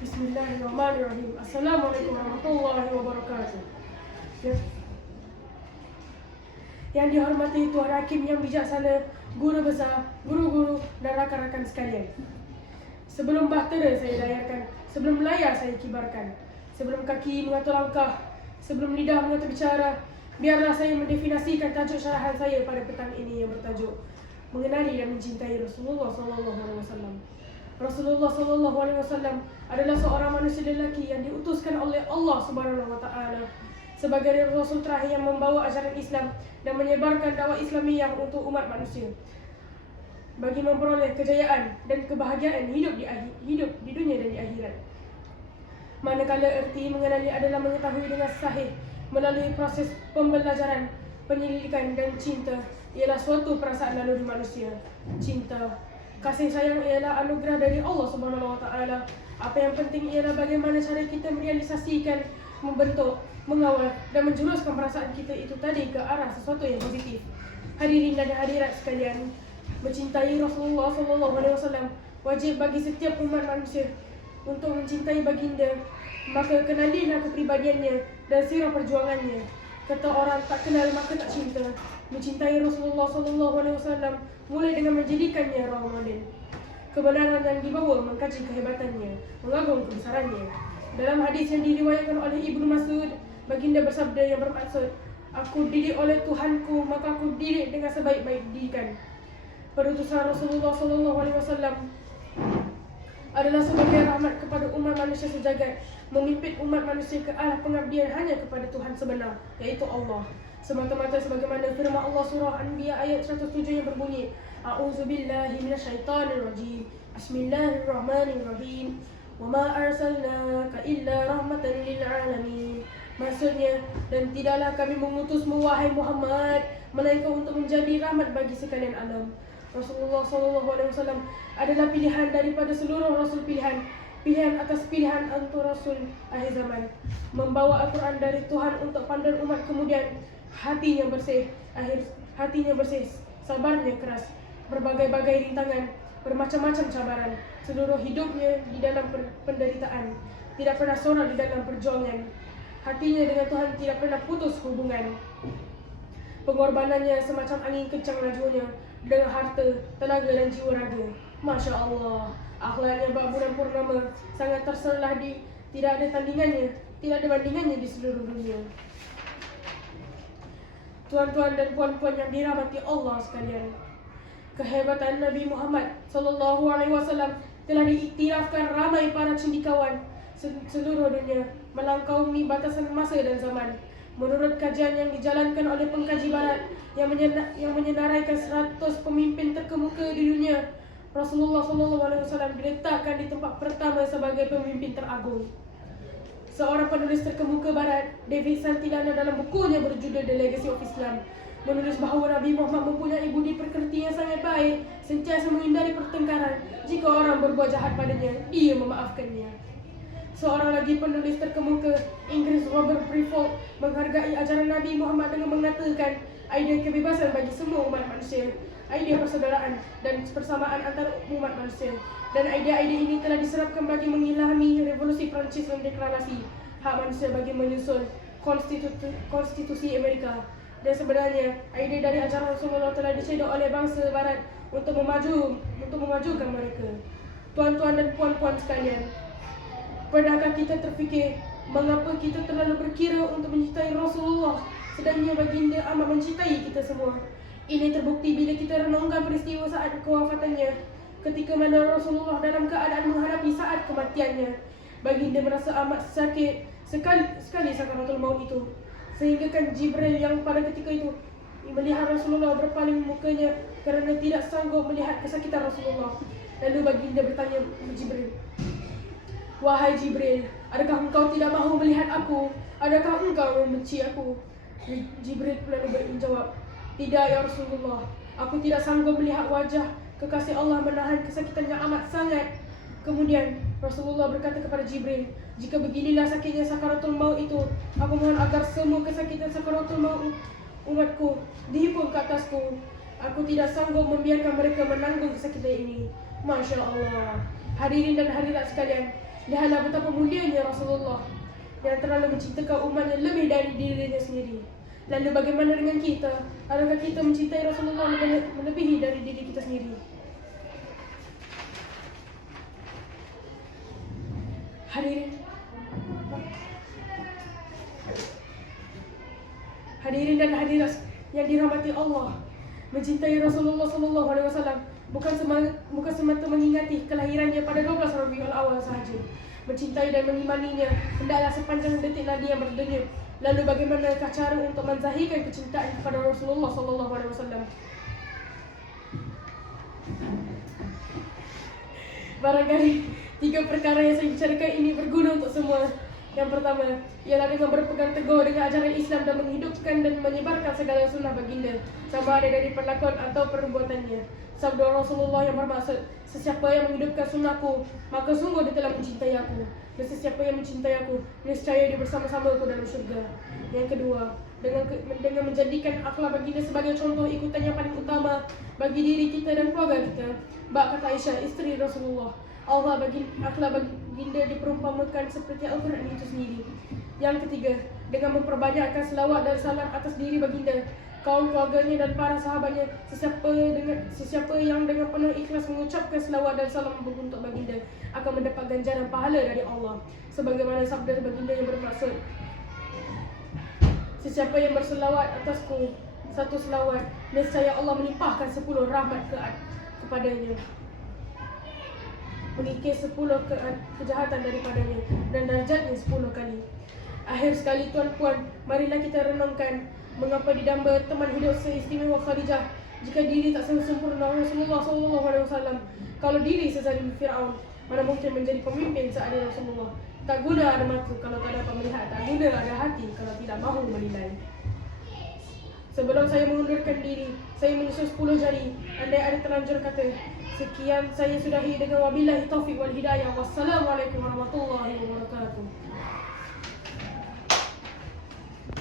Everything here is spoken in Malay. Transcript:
Bismillahirrahmanirrahim. Assalamualaikum warahmatullahi wabarakatuh. Yang dihormati Tuan Hakim yang bijaksana, guru besar, guru-guru dan rakan-rakan sekalian. Sebelum bahtera saya layarkan, sebelum layar saya kibarkan, sebelum kaki mengatur langkah, sebelum lidah mengatur bicara, biarlah saya mendefinisikan tajuk syarahan saya pada petang ini yang bertajuk Mengenali dan Mencintai Rasulullah SAW. Rasulullah SAW adalah seorang manusia lelaki yang diutuskan oleh Allah Subhanahu Wa Taala sebagai Rasul terakhir yang membawa ajaran Islam dan menyebarkan dakwah Islamiyah untuk umat manusia bagi memperoleh kejayaan dan kebahagiaan hidup di dunia dan di akhirat. Manakala erti mengenali adalah mengetahui dengan sahih melalui proses pembelajaran, penyelidikan dan cinta ialah suatu perasaan naluri manusia. Cinta, kasih sayang ialah anugerah dari Allah Subhanahu Wa Taala. Apa yang penting ialah bagaimana cara kita merealisasikan, membentuk, mengawal dan menjuruskan perasaan kita itu tadi ke arah sesuatu yang positif. Hadirin dan hadirat sekalian, mencintai Rasulullah SAW wajib bagi setiap umat manusia. Untuk mencintai baginda, maka kenalilah kepribadiannya dan sirah perjuangannya. Kata orang tak kenal maka tak cinta. Mencintai Rasulullah SAW mulai dengan menjadikannya role model. Kebenaran yang dibawa mengkaji kehebatannya, mengagung kebesarannya. Dalam hadis yang diriwayatkan oleh Ibnu Mas'ud, baginda bersabda yang bermaksud, "Aku didik oleh Tuhanku, maka aku didik dengan sebaik-baik didikan." Perutusan Rasulullah SAW adalah sebagai rahmat kepada umat manusia sejagat, memimpin umat manusia ke arah pengabdian hanya kepada Tuhan sebenar, yaitu Allah. Semata-mata sebagaimana firman Allah surah Anbiya ayat 107 yang berbunyi, A'udzubillahi minasyaitanirrajim. Bismillahirrahmanirrahim. Wa ma arsalnaka illa rahmatan lil alamin. Maksudnya, dan tidaklah kami mengutusmu wahai Muhammad melainkan untuk menjadi rahmat bagi sekalian alam. Rasulullah SAW adalah pilihan daripada seluruh rasul pilihan atas pilihan untuk rasul akhir zaman. Membawa Al-Quran dari Tuhan untuk panduan umat kemudian. Hatinya bersih, sabarnya keras, berbagai-bagai rintangan, bermacam-macam cabaran. Seluruh hidupnya di dalam penderitaan, tidak pernah sorak di dalam perjuangan. Hatinya dengan Tuhan tidak pernah putus hubungan. Pengorbanannya semacam angin kencang lajunya dengan harta, tenaga dan jiwa raga. Masya Allah, akhlaknya bak bulan purnama, sangat terselah tidak ada tandingannya, tidak ada bandingannya di seluruh dunia. Tuan-tuan dan puan-puan yang dirahmati Allah sekalian, kehebatan Nabi Muhammad SAW telah diiktirafkan ramai para cendikawan seluruh dunia, melampaui batasan masa dan zaman. Menurut kajian yang dijalankan oleh pengkaji barat yang menyenaraikan 100 pemimpin terkemuka di dunia, Rasulullah SAW diletakkan di tempat pertama sebagai pemimpin teragung. Seorang penulis terkemuka barat, David Santillana, dalam bukunya berjudul The Legacy of Islam, menulis bahawa Nabi Muhammad mempunyai budi pekerti yang sangat baik, sentiasa menghindari pertengkaran. Jika orang berbuat jahat padanya, dia memaafkannya. Seorang lagi penulis terkemuka Inggris, Robert Briffault, menghargai ajaran Nabi Muhammad dengan mengatakan idea kebebasan bagi semua umat manusia, idea persaudaraan dan persamaan antara umat manusia. Dan idea-idea ini telah diserapkan bagi mengilhami revolusi Perancis dan deklarasi hak manusia bagi menyusun konstitusi Amerika. Dan sebenarnya, idea dari ajaran Rasulullah telah dicedok oleh bangsa barat untuk memajukan mereka. Tuan-tuan dan puan-puan sekalian, pernahkah kita terfikir mengapa kita terlalu berkira untuk mencintai Rasulullah sedangnya baginda amat mencintai kita semua? Ini terbukti bila kita renungkan peristiwa saat kewafatannya, ketika mana Rasulullah dalam keadaan menghadapi saat kematiannya. Baginda merasa amat sakit sekali sakaratul maut itu, sehingga kan Jibril yang pada ketika itu melihat Rasulullah berpaling mukanya kerana tidak sanggup melihat kesakitan Rasulullah. Lalu baginda bertanya Jibril, "Wahai Jibril, adakah engkau tidak mahu melihat aku? Adakah engkau membenci aku?" Jibril pula menjawab, "Tidak ya Rasulullah, aku tidak sanggup melihat wajah kekasih Allah menahan kesakitan yang amat sangat." Kemudian Rasulullah berkata kepada Jibril, "Jika beginilah sakitnya sakaratul maut itu, aku mohon agar semua kesakitan sakaratul maut umatku dihimpun ke atasku. Aku tidak sanggup membiarkan mereka menanggung kesakitan ini." Masya Allah, Hadirin dan hadirat sekalian, lihatlah betapa mulianya Rasulullah yang terlalu mencintakan umatnya lebih dari dirinya sendiri. Lalu bagaimana dengan kita? Adakah kita mencintai Rasulullah melebihi dari diri kita sendiri? Hadirin dan hadirat yang dirahmati Allah, mencintai Rasulullah sallallahu alaihi wasallam bukan semata mengingati kelahirannya pada 12 Rabiul Awal sahaja. Mencintai dan mengimaninya hendaklah sepanjang detik nadi yang berdenyut. Lalu bagaimanakah cara untuk menzahirkan kecintaan kepada Rasulullah sallallahu alaihi wasallam? Barangkali 3 perkara yang saya bicarakan ini berguna untuk semua. Yang pertama, ialah dengan berpegang teguh dengan ajaran Islam dan menghidupkan dan menyebarkan segala sunnah baginda, sama ada dari perlakuan atau perbuatannya. Sabda Rasulullah yang bermaksud, sesiapa yang menghidupkan sunnahku, maka sungguh dia telah mencintai aku. Dan sesiapa yang mencintai aku, niscaya dia bersama-sama aku dalam syurga. Yang kedua, dengan menjadikan akhlak baginda sebagai contoh ikutan yang paling utama bagi diri kita dan keluarga kita. Bab kata Aisyah, isteri Rasulullah, akhlak baginda diperumpamakan seperti Al-Quran itu sendiri. Yang ketiga, dengan memperbanyakkan selawat dan salam atas diri baginda, kaum keluarganya dan para sahabatnya. Sesiapa yang dengan penuh ikhlas mengucapkan selawat dan salam untuk baginda akan mendapat ganjaran pahala dari Allah. Sebagaimana sabda baginda yang bermaksud, sesiapa yang berselawat atasku 1 selawat, nescaya Allah melimpahkan 10 rahmat kepadanya, mengikis 10 kejahatan daripadanya, dan darjatnya 10 kali. Akhir sekali tuan-puan, marilah kita renungkan mengapa didamba teman hidup seistimewa Khadijah jika diri tak sempurna Rasulullah SAW. Kalau diri sezalim Fir'aun, mana mungkin menjadi pemimpin seadil Rasulullah. Tak guna ada mata kalau tak dapat melihat, tak guna ada hati kalau tidak mahu menilai. Sebelum saya mengundurkan diri, saya menyusul 10 jari. Andai ada terlanjur kata, sekian saya sudahi dengan wabillahi taufiq wal hidayah. Wassalamualaikum warahmatullahi wabarakatuh.